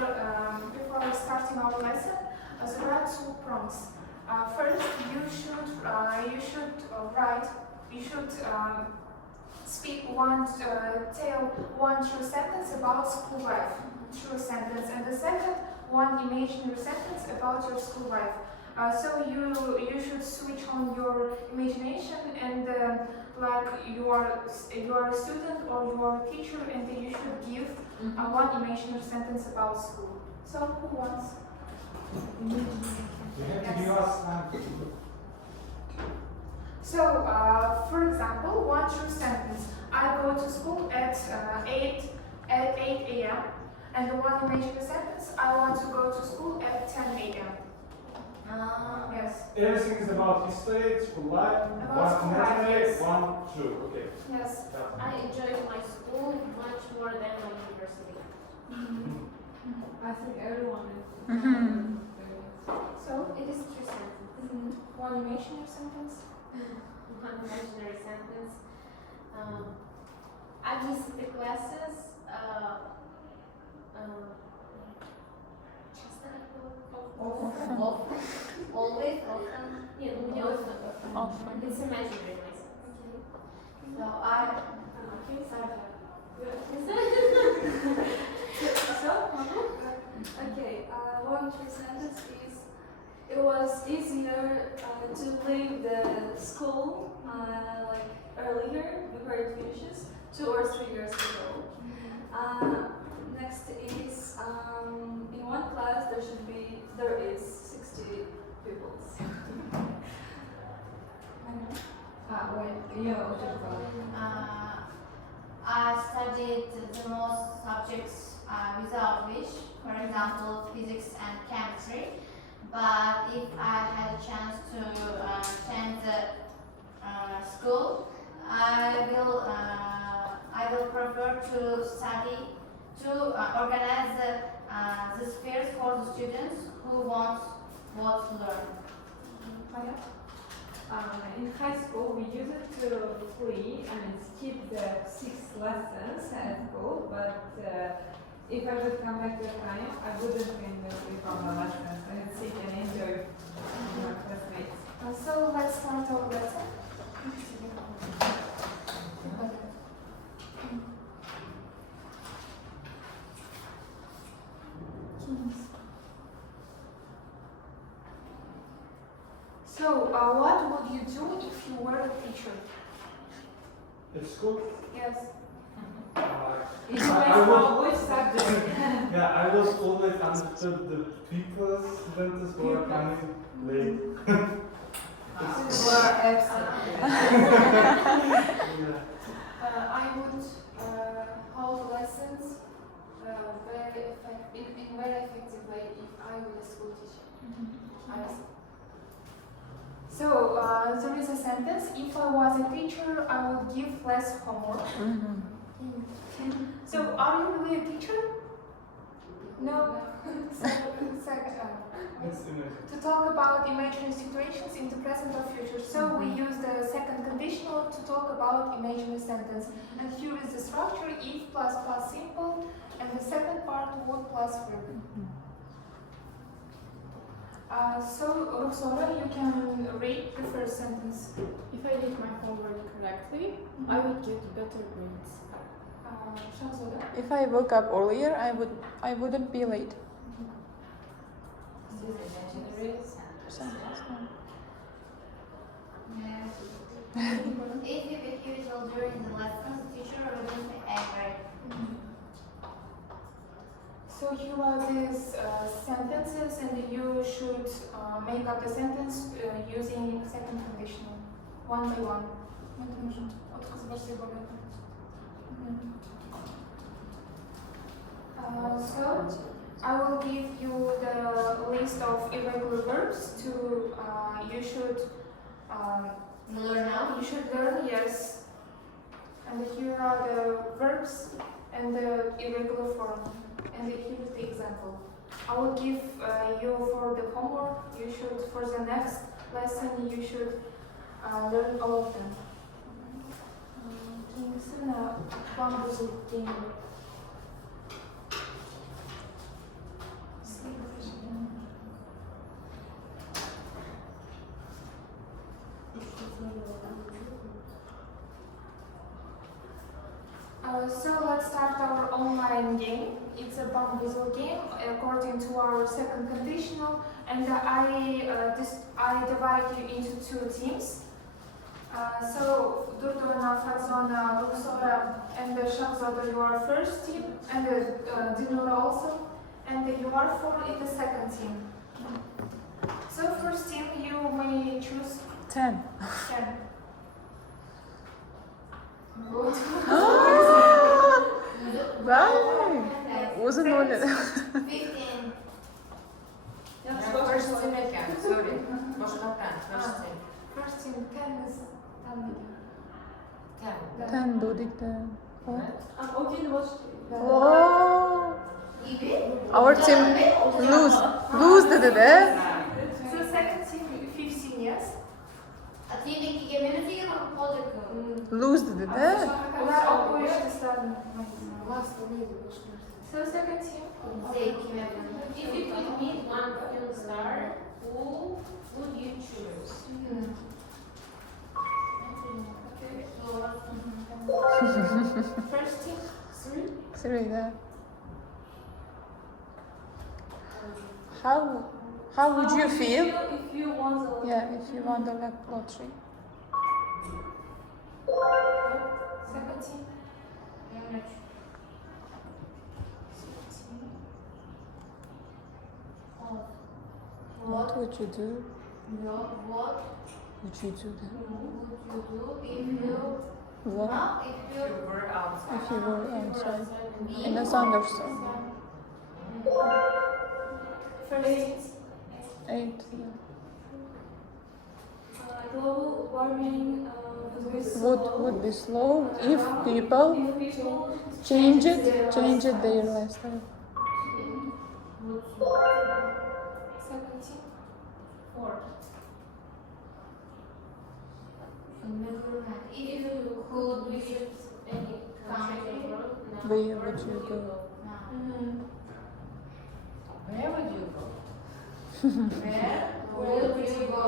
before starting our lesson, there are two prompts. First, you should write. You should speak tell one true sentence about school life. True sentence, and the second one imaginary sentence about your school life. So you should switch on your imagination and like you are a student or you are a teacher, and you should give one imaginary sentence about school. So who wants? You have to give us So, for example, one true sentence. I go to school at 8 a.m. And the one imaginary sentence. I want to go to school at 10 a.m. Yes. Everything is about history, school life, About school life, yes. one true. Okay. Yes. I enjoy my school much more than my university. I think everyone is. So, It is true sentence. one imaginary sentence. One imaginary sentence. I miss the classes. Always, often. Yeah, often. It's imaginary myself. So I One true sentence is it was easier to leave the school like earlier before it finishes 2 or 3 years ago. Next is in one class there is 60 pupils. I studied the most subjects without wish, for example, physics and chemistry. But if I had a chance to attend the school, I will prefer to study to organize the spheres for the students who want what to learn. In high school, we used to skip the 6 lessons at school, but if I would come back to time, I wouldn't skip all the lessons. I would sit and enjoy my classmates. So let's start our lesson. So, what would you do if you were a teacher? At school? Yes. It I depends would- on which subject. Yeah, I was always understood the people students who are coming late. Who are absent. Yeah. I would hold lessons in very effective way if I were a school teacher. So there is a sentence: if I was a teacher, I would give less homework. So are you really a teacher? No. It's amazing. To talk about imaginary situations in the present or future. So we use the second conditional to talk about imaginary sentence. And here is the structure: if plus plus simple, and the second part would plus verb. So Roxana, you can read the first sentence. If I did my homework correctly, I would get better grades. Shahzoda. If I woke up earlier, I wouldn't be late. If you behave well during the lessons, the teacher wouldn't be angry. So here are these sentences, and you should make up the sentence using second conditional, one by one. So I will give you the list of irregular verbs to you should Learn now. you should learn, yes. And here are the verbs and the irregular form. And here is the example. I will give you for the homework. You should, for the next lesson, you should learn all of them. So let's start our online game. It's a bamboozle game according to our second conditional, and I divide you into two teams. So Durdona, Fazona, Luxora, and Shahzoda, you are first team, and Dinura also, and you are four in the second team. So first team, you may choose 10. 10. Right. Uzun öyle. 15. First team again, sorry. Boşnaktan, first team. First team, 10 is 10. 10 dedik de. Okay, watch. Oh. Gibi. Our team lose. Lose dedi de. So second team, 15 years. Atıyındaki geminin değil mi? Polakı. Lose dedi de. Kadar okuyuş istedim. So second team. Zevkime. If you could meet one film star, who would you choose? First team, 3. Sırayla. How would you feel? If you want a Yeah, if you won the lottery. Second team. 23. What would you do? What Would you do that? would you do if you What? no, if you You were outside. If you were outside be in a thunderstorm. First team. 8. global warming Would be slow if people if people change their lifestyle. Second team. 4. if you could visit Any country in the world? No. Where would you go? Where would you go? where would you go?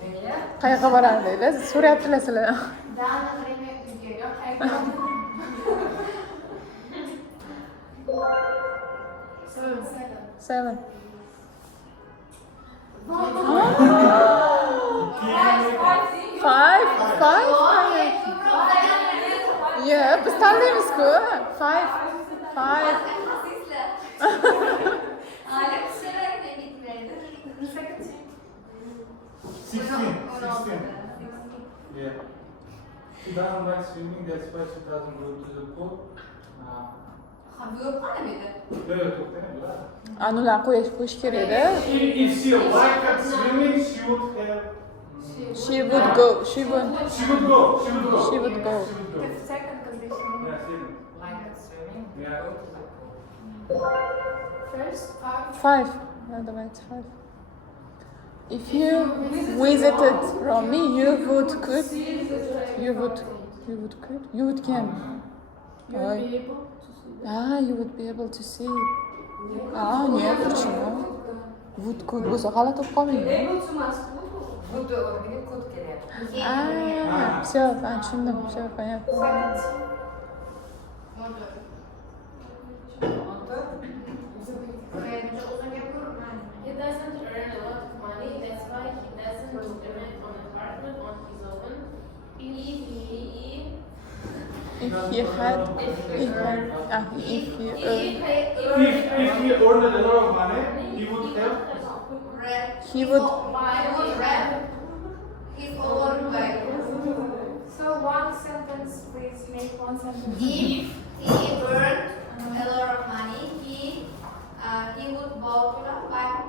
Where? Qayerga borardinglar? So'rayaptilar sizlar. Dana Kremya ülke. Seven. Five? Yeah, biz tanlaymiz-ku. Five. Alem severek gitmeydi. Second team. 16. Yeah. She doesn't like swimming, that's why she doesn't go to the pool. Buyurma mıydı? Evet, çok güzel. Anular qo'yish kerak edi. If she liked swimming, she would have. She would go. She would go. She would go. The second condition. Yeah, she did. Like swimming? Yeah. Go to the pool. First, 5. 5. No, the way it's 5. If you visited Romy, you would could. You would can. You'll Ой. be able to see that. Ah, you would be able to see. Нет, почему? Would could. O'zi g'alati bo'lib qolmaydi. able to mask. Would o'rniga could kerak. Ah, всё, tushundim. Всё, понятно. Second team. Motor? He doesn't earn a lot of money, that's why he doesn't rent an apartment on his own. If he earned. If he earned a lot of money, he would have. He would. His own way. So one sentence, please make one sentence. If he earned a lot of money, he would buy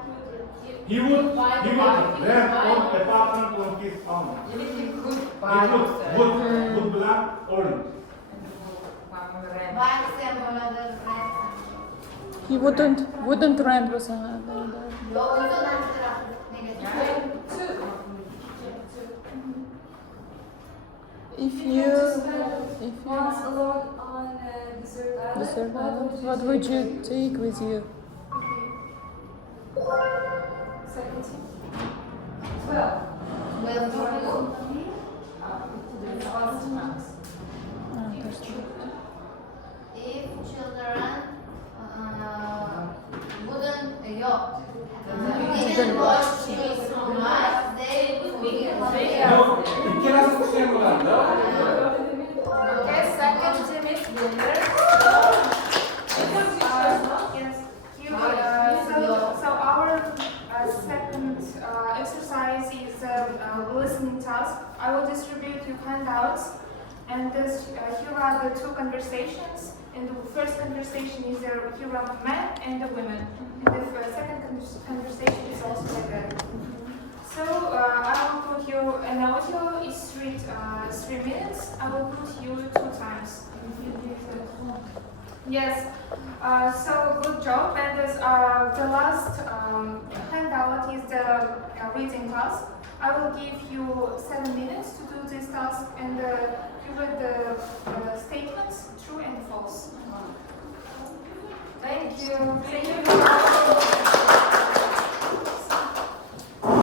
He would rent an apartment on his own. If he could He buy would belong earned. rent. buy them another rent. He wouldn't rent with a. Yok, o zaman negatif. If you Once alone on a desert island. desert island, what would you take with you? Second team. 12. Well, for you. Ah, there's no. didn't watch TV so much, they would be No, ülke nasıl kuşanırlar da? Okay, second team is winner. Yes. So our second exercise is listening task. I will distribute you handouts, and here are the two conversations. And the first conversation is here are men and the women. And the second conversation is also like that. So I will put you an audio is 3 minutes. I will put you 2 times. Yes. So good job. And the last handout is the reading task. I will give you 7 minutes to do this task, and you read the statements true and false. Thank you.